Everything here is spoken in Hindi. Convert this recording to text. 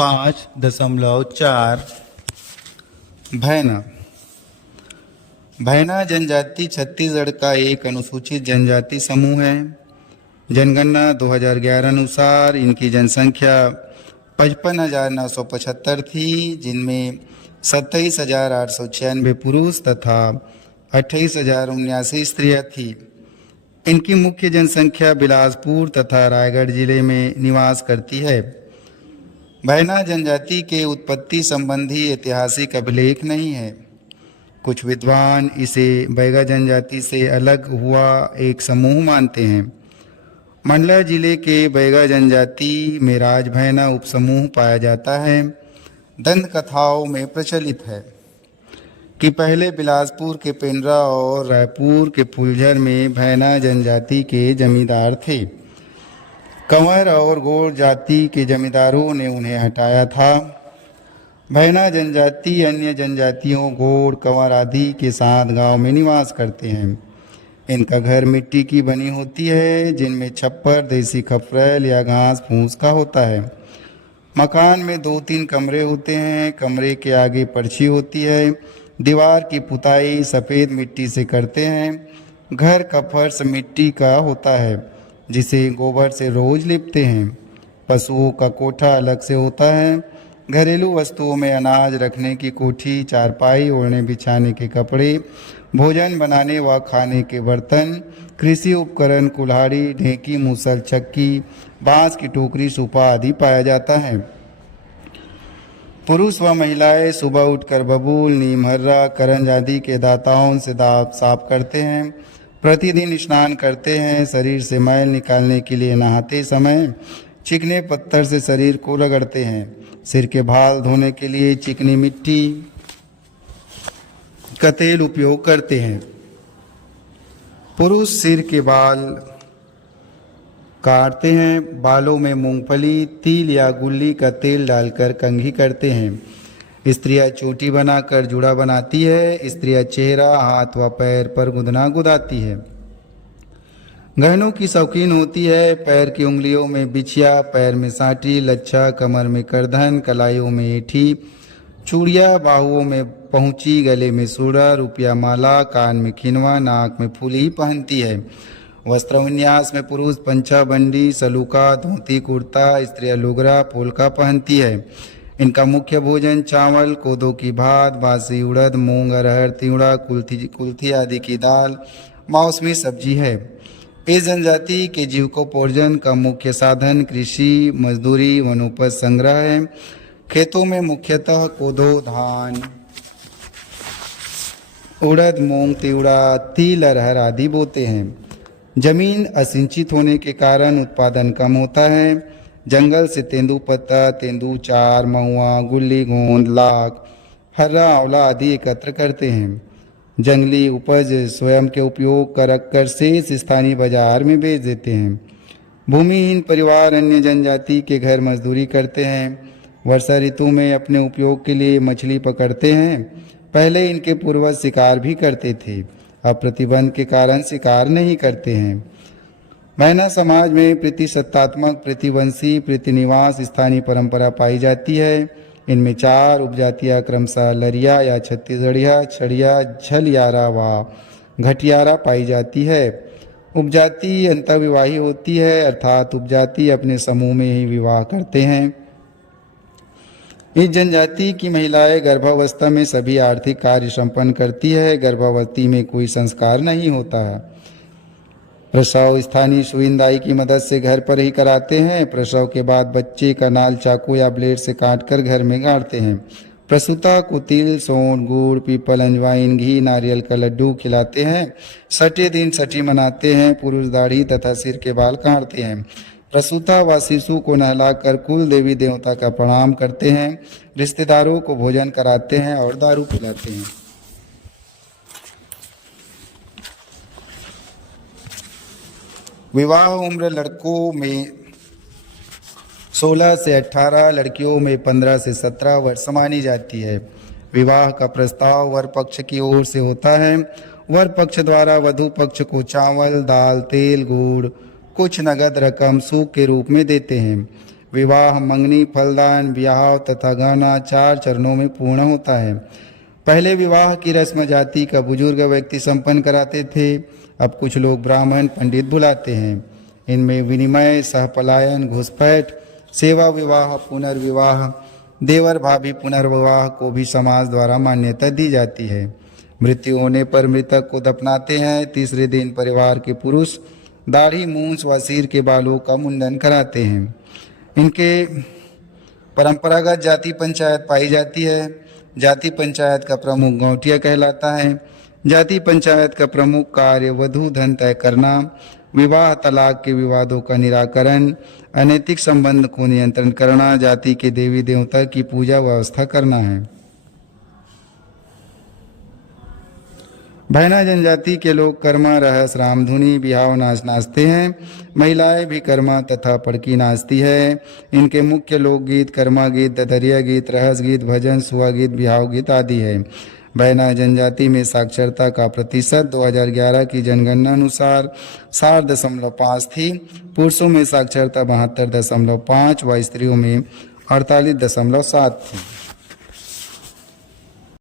5.4 भैना। भैना जनजाति छत्तीसगढ़ का एक अनुसूचित जनजाति समूह है। जनगणना 2011 अनुसार इनकी जनसंख्या 55,975 थी, जिनमें 27,896 पुरुष तथा 28,079 स्त्रियां थी। इनकी मुख्य जनसंख्या बिलासपुर तथा रायगढ़ जिले में निवास करती है। भैना जनजाति के उत्पत्ति संबंधी ऐतिहासिक अभिलेख नहीं है। कुछ विद्वान इसे बैगा जनजाति से अलग हुआ एक समूह मानते हैं। मंडला जिले के बैगा जनजाति में राजभैना उपसमूह पाया जाता है। दंत कथाओं में प्रचलित है कि पहले बिलासपुर के पेंड्रा और रायपुर के फुलझर में भैना जनजाति के जमींदार थे। कंवर और गौड़ जाति के जमींदारों ने उन्हें हटाया था। भैना जनजाति अन्य जनजातियों गौड़, कंवर आदि के साथ गांव में निवास करते हैं। इनका घर मिट्टी की बनी होती है, जिनमें छप्पर, देसी खपरेल या घास फूस का होता है। मकान में 2-3 कमरे होते हैं। कमरे के आगे पर्ची होती है। दीवार की पुताई सफ़ेद मिट्टी से करते हैं। घर का फर्श मिट्टी का होता है, जिसे गोबर से रोज लिपते हैं। पशुओं का कोठा अलग से होता है। घरेलू वस्तुओं में अनाज रखने की कोठी, चारपाई, ओढ़ने बिछाने के कपड़े, भोजन बनाने व खाने के बर्तन, कृषि उपकरण, कुल्हाड़ी, ढेंकी, मूसल, चक्की, बांस की टोकरी, सूपा आदि पाया जाता है। पुरुष व महिलाएं सुबह उठकर बबूल, नीम, हर्रा, करंज आदि के दाताओं से दांत साफ करते हैं। प्रतिदिन स्नान करते हैं। शरीर से मैल निकालने के लिए नहाते समय चिकने पत्थर से शरीर को रगड़ते हैं। सिर के बाल धोने के लिए चिकनी मिट्टी का तेल उपयोग करते हैं। पुरुष सिर के बाल काटते हैं। बालों में मूंगफली, तिल या गुल्ली का तेल डालकर कंघी करते हैं। स्त्रियां चोटी बनाकर जुड़ा बनाती है। स्त्रियां चेहरा, हाथ व पैर पर गुदना गुदाती है। गहनों की शौकीन होती है। पैर की उंगलियों में बिछिया, पैर में साटी, लच्छा, कमर में करधन, कलाइयों में एठी, चूड़िया, बाहुओं में पहुंची, गले में सूड़ा, रुपया माला, कान में खिनवा, नाक में फूली पहनती है। वस्त्र विन्यास में पुरुष पंचा, बंडी, सलूका, धोती, कुर्ता, स्त्रियां लुगरा, पोलका पहनती है। इनका मुख्य भोजन चावल, कोदो की भात, बासी उड़द, मूंग, अरहर, तिवड़ा, कुल्थी आदि की दाल, मौसमी सब्जी है। इस जनजाति के जीविकोपार्जन का मुख्य साधन कृषि, मजदूरी, वनोपज संग्रह है। खेतों में मुख्यतः कोदो, धान, उड़द, मूंग, तिवड़ा, तिल, अरहर आदि बोते हैं। जमीन असिंचित होने के कारण उत्पादन कम होता है। जंगल से तेंदूपत्ता, तेंदूचार, महुआ, गुल्ली, गोंद, लाख, हर्रा, आंवला आदि एकत्र करते हैं। जंगली उपज स्वयं के उपयोग कर रखकर शेष स्थानीय बाजार में बेच देते हैं। भूमिहीन परिवार अन्य जनजाति के घर मजदूरी करते हैं। वर्षा ऋतु में अपने उपयोग के लिए मछली पकड़ते हैं। पहले इनके पूर्वज शिकार भी करते थे, अब प्रतिबंध के कारण शिकार नहीं करते हैं। भैना समाज में प्रतिसत्तात्मक, प्रतिवंशी, प्रतिनिवास स्थानीय परंपरा पाई जाती है। इनमें 4 उपजातियां क्रमशः लरिया या छत्तीसगढ़िया, छड़िया, झलियारा व घटियारा पाई जाती है। उपजाति अंतर्विवाही होती है, अर्थात उपजाति अपने समूह में ही विवाह करते हैं। इस जनजाति की महिलाएं गर्भावस्था में सभी आर्थिक कार्य संपन्न करती है। गर्भावस्थी में कोई संस्कार नहीं होता है। प्रसव स्थानीय सुविंदाई की मदद से घर पर ही कराते हैं। प्रसव के बाद बच्चे का नाल चाकू या ब्लेड से काटकर घर में गाड़ते हैं। प्रसूता को तिल, सोंठ, गुड़, पीपल, अजवाइन, घी, नारियल का लड्डू खिलाते हैं। छठे दिन छठी मनाते हैं। पुरुष दाढ़ी तथा सिर के बाल काटते हैं। प्रसूता व शिशु को नहलाकर कुल देवी देवता का प्रणाम करते हैं। रिश्तेदारों को भोजन कराते हैं और दारू पिलाते हैं। विवाह उम्र लड़कों में 16 से 18, लड़कियों में 15 से 17 वर्ष मानी जाती है। विवाह का प्रस्ताव वर पक्ष की ओर से होता है। वर पक्ष द्वारा वधु पक्ष को चावल, दाल, तेल, गुड़, कुछ नगद रकम सूख के रूप में देते हैं। विवाह, मंगनी, फलदान, ब्याह तथा गहना 4 चरणों में पूर्ण होता है। पहले विवाह की रस्म जाति का बुजुर्ग व्यक्ति संपन्न कराते थे, अब कुछ लोग ब्राह्मण पंडित बुलाते हैं। इनमें विनिमय, सहपलायन, घुसपैठ, सेवा विवाह, पुनर्विवाह, देवर भाभी पुनर्विवाह को भी समाज द्वारा मान्यता दी जाती है। मृत्यु होने पर मृतक को दफनाते हैं। तीसरे दिन परिवार के पुरुष दाढ़ी, मूंछ व सिर के बालों का मुंडन कराते हैं। इनके परंपरागत जाति पंचायत पाई जाती है। जाति पंचायत का प्रमुख गौटिया कहलाता है। जाति पंचायत का प्रमुख कार्य वधू धन तय करना, विवाह, तलाक के विवादों का निराकरण, अनैतिक संबंध को नियंत्रण करना, जाति के देवी देवता की पूजा व्यवस्था करना है। भैना जनजाति के लोग कर्मा, रहस, रामधुनी, बिहाव नाच नाचते हैं। महिलाएं भी कर्मा तथा पड़की नाचती है। इनके मुख्य लोकगीत कर्मा गीत, ददरिया गीत, रहस गीत, भजन, सुहा गीत, बिहाव गीत आदि है। भैना जनजाति में साक्षरता का प्रतिशत 2011 की जनगणना अनुसार 60.5 थी। पुरुषों में साक्षरता 72.5 व स्त्रियों में 48.7 थी।